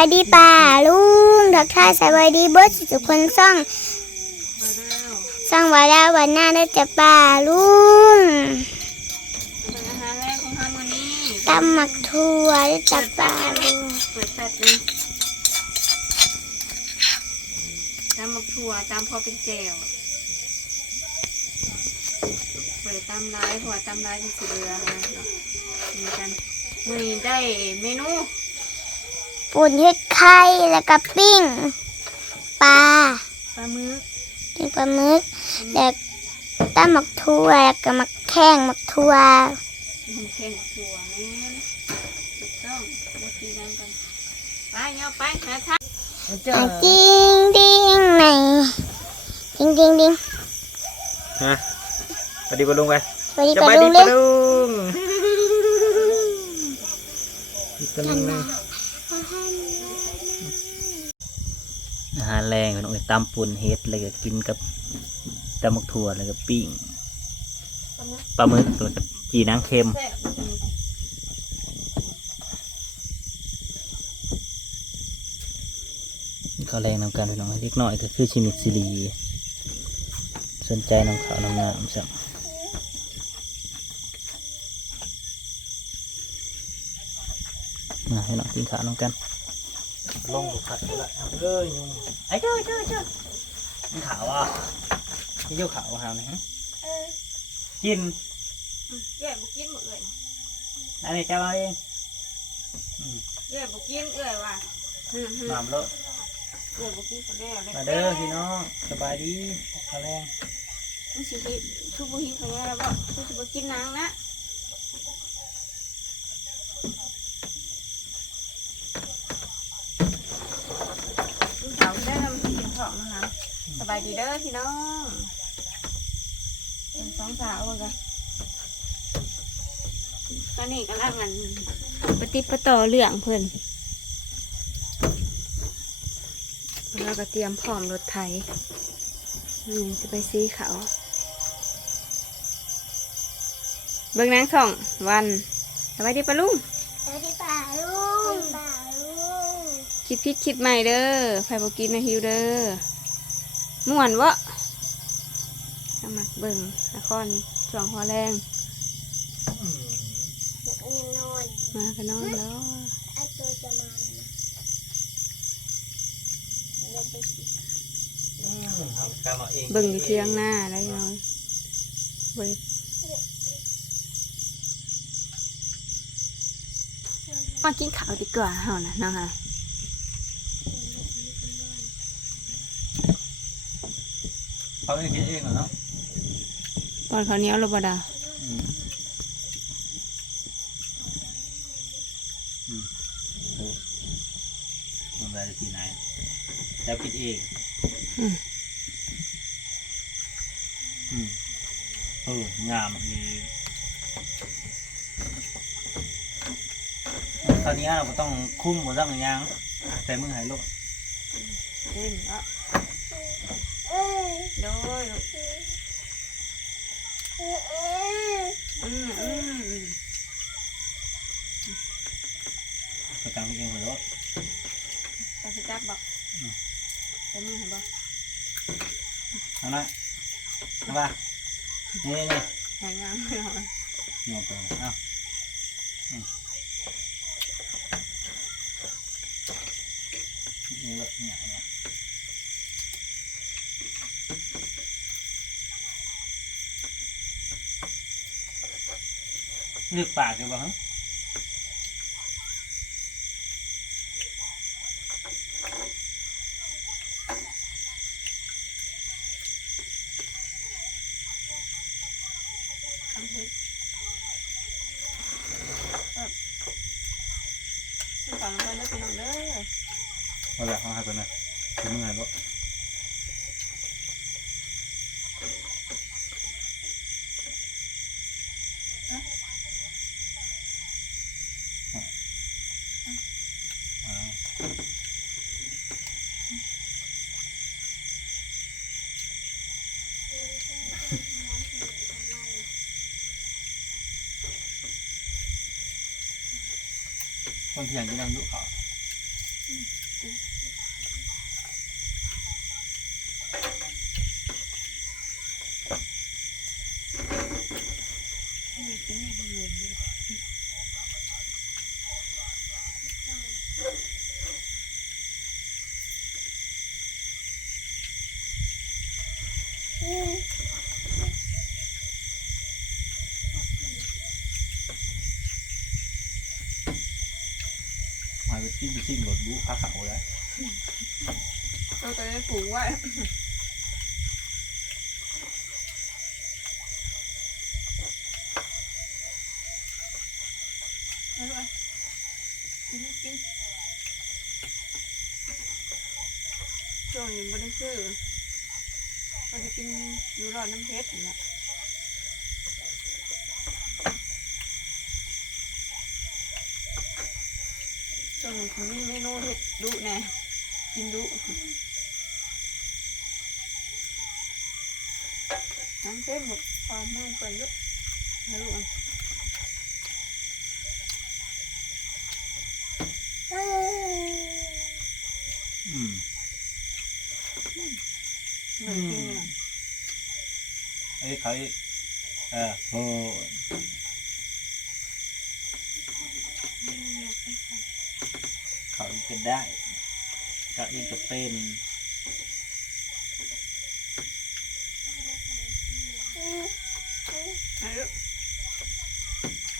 วัสดีป่าลุงทักทายสวัสดีเบิร์ดสุขคนซ่องซ่องว่าแล้ววันหน้าได้จะป่าลุงตำหมักถั่วได้จะป่าลุงตำหมักถั่วตำพอเป็นแจวเปิดตำร้ายหัวตำร้ายที่สีเหลือนะมีกันมือได้เมนู ปุ่นเห็ดไข่แล้วก็ปิ้งปลาปลาหมึกปิ้งปลาหมึกแล้วตำหมักถั่วแล้วก็หมักแข้งหมักถั่วมันแข็งถั่วแม่นถูกต้องมากินกันกันไปเนาะไปหาทางอะดิ้งดิ้งไหนดิ้งดิ้งดิ้งฮะสวัสดีปะลุงไปสวัสดีสป่าบายลุดีงเลปะยลุงปะลุงเลยอา หารแรงพี่น้องเอ้ยตำปุ่นเฮ็ดแล้วก็กินกับตำหมกถั่วแล้วก็ปิ้งปลาหมึกแล้วก็จีนางเค็ม แซ่บอืมเขาวแรงนำกันพี่น้องเล็กน้อยก็คือชิมิกซิลีสนใจน้ำขาวน้ำงามสักมาพี่น้องกินข้าวน้ำกัน ลงบุกขัดละเอ้ยยุงไอ้เจ้าเจ้าเจ้ามันขาวอะนี่เจ้าขาวขาวนะฮะกินเอื้อยบุกินหมดเลยอันนี้เจ้าเอาเองเอื้อยบุกินเอื้อยว่ะอืมหนามเลอะๆเอื้อยบุกินก็ได้เลยมาเด้อพี่น้องสบายดีข้าวแรงมันสิฮิคือบุฮิเขาเนี่ยแล้วบอกคือสิบุกินนางนะลูกสาวได้ทำกินของนะคะส บายดีเด้อพี่น้องเป็นสองสาวกันตอนนี้กำลังกันปฏิปต่อเรื่องเพิ่นเราก็เตรียมพร้อมรถไถนี่จะไปซีเขาเบิ่งนางส่องวันสบายดีปะลุงสวัสดีป่าลุงป่าลุงคิดพิษคิดใหม่เด้อไฟบกินนะฮิวเด้อ ม่วนวะสมัครเบิ่งละครช่วงหัวแรงยังนอนมากันนอนแล้วไอ้ตัวจะมาเลยนะเราไปกินเบิ่งอยู่เที่ยงหน้าได้น้อยเว้ยมากินข้าวดีกว่าเฮานะเนาะค่ะ เขาเองกินเองเหรอเนาะปอนข้าวเหนียวโรบดาอืมอืมโอ้มันได้ที่ไหนจะกินเองอืมอืมเอองามอีคราวนี้เราก็ต้องคุ้มหมดทั้งอย่างใส่มือหายโลกเล่นเนาะ เอ้ย โดยลูก เอ้ยเอ้ย อืมอืมอืม ประ จำเองหัวโลกตาสิจับบอกอืมใส่มือให้บอกเอาหน่อยเอาป่ะนี่นี่นี่หางงามไม่หรอกหมดตัวเอาอืมนี่เลยเนี่ยเนี่ยเลือกปากอยู่ป่ะฮะ ทำเพชร ฝั่งมันได้เป็นน้องเด้อ เอาละเอาให้ไปนะถึงมึงไงบ่อ่ คนเถียงกินน้ำยุเขา เหอยไปกินไป ซิ่งรถบุพาเขาเลยเราจะได้ปลูกไว้กินกินช่วงนี้ไม่ได้ซื้อเราจะกินอยู่รอดน้ำเพชรอย่างเงี้ย ช่วงนี้ผมมีเมนูเห็ดดุแน่กินดุน้ำเพชรหมดความมือไปเยอะนะลูกอะอืมเหมือนกินอะไอ้เขาเออโห เขาอีกก็ได้ ก็อีกก็เป็นนะลูก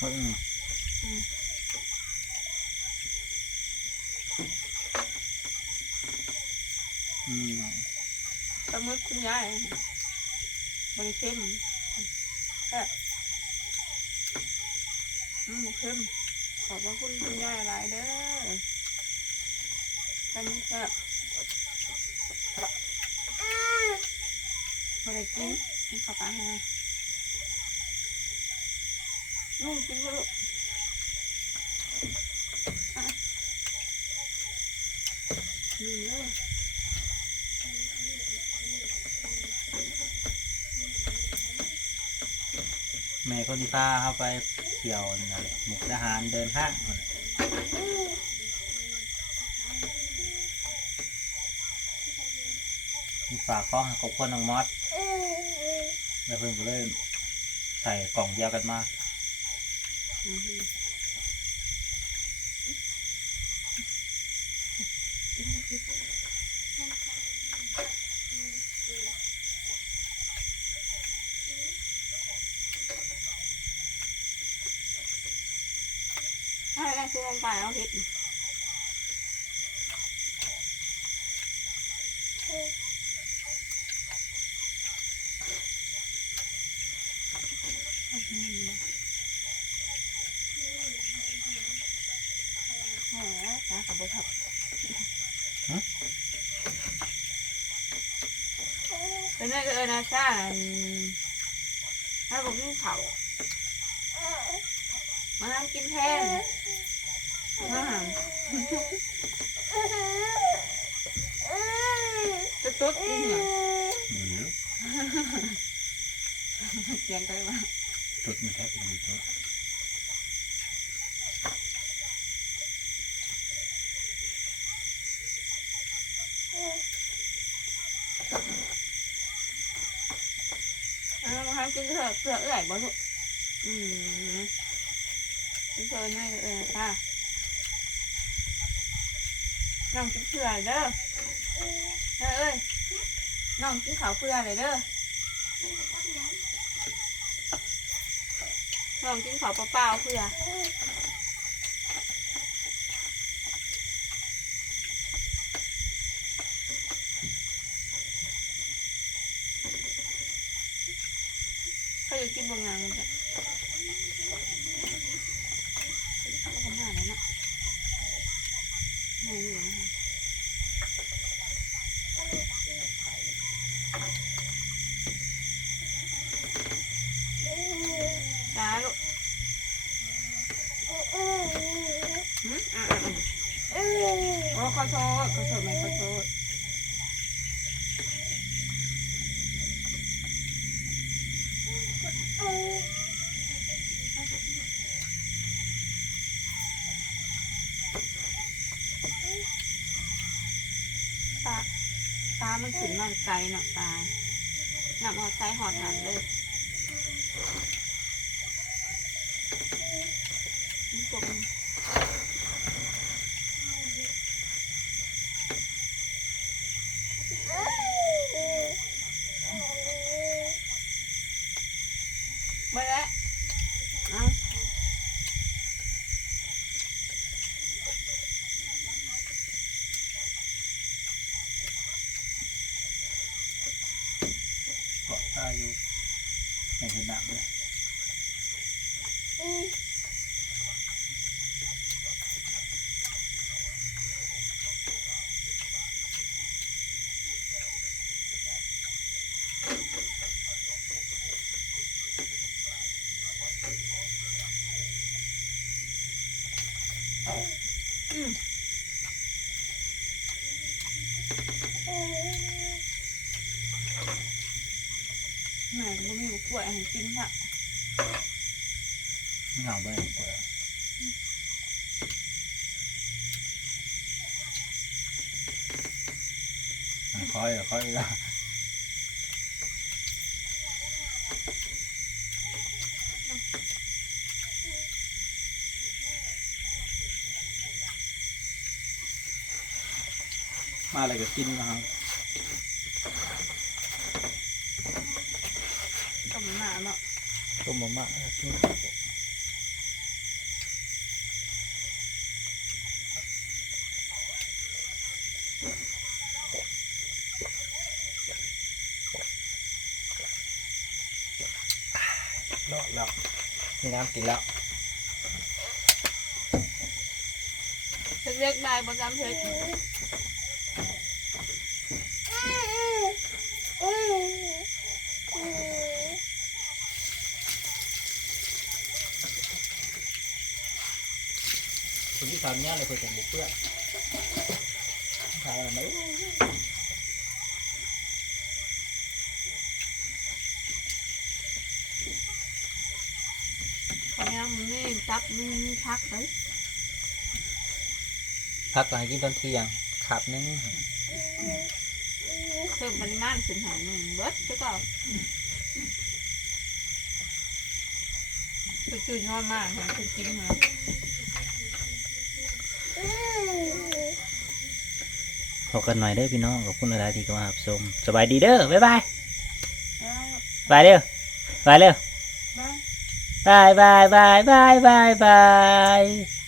อืมมอืมปลาหมึกคุณยายบริเข้มแซ่อืมเข้มขอบพระคุณคุณยายหลายเด้อ ปลาหมึกแซ่บริกินกินข้าวปลาฮะนุ่มกินก็ลูกนี่เลยแม่คนที่พาเข้าไปเที่ยวนั่นแหละหมุกทหารเดินห้างนั่นแหละมี ฝากข้องให้ครอบครัวน้องมอสแล้วเพิ่นก็เลยใส่กล่องเดียวกันมาอืมให้ได้คือลงไปเอาเห็ด หมตากับบุทับเป็นไงก็เออนะซ่าถ้าผมกินเขาวมาทำกินแทนมาหาตุ๊ดตุ๊ดกินเนี่ยหรือเสียงไปว่า จุดมันแทบจะมีจุดเออมาทำกินเถอะเสือเอื่อยบ่ลูกอืมกินเถอะง่ายเออค่ะน้องกินเผื่อเด้อเออเอ้ยน้องกินข้าวเผื่อเลยเด้อ ลองกินข้าเปล่าๆเพื่อเขาอยู่กินบางงานเนจะเขาทำหน้าแล้วเนาะไม่รู้นะคะจ้าลูกหืมอะอะอะโอ้ข อโทษขอโทษไหมขอโทษปลาปลามันขึ้นมาไกลเนาะปลาหนักหอดไซหอดหันเลยนี่ตกไปแล้วเอา เกาะตาอยู่ในเห็นหนักเลย แม่ก็มีบุกล้วยให้กินค่ะเหงาไปกว่าคอยคอยละมาอะไรก็กินนะครับ ก็มันมาเนาะ ต้มมะม่ากินรอดแล้วมีน้ำกินแล้วเล็กๆได้ประจำเพชร คุณที่ทำเนี่ยเลยเพื่อจะบุกเพื่อนขายอะไรไหมเขาเนี่ยมันนี่จับมันมีพักเลยพักก่อนให้กินตอนเที่ยงขับนึงเพิ่มปริมาณขึ้นหาหนึ่งเบิดก็ก็คือชื่นชอบมากค่ะคือกินเหรอ พอกันหน่อยเด้อพี่น้องขอบคุณหลายๆที่เข้ามารับชมสบายดีเด้อบ๊ายบายแล้วบายเร็วบายเร็วบ้ายบายบายบายบายบายบาย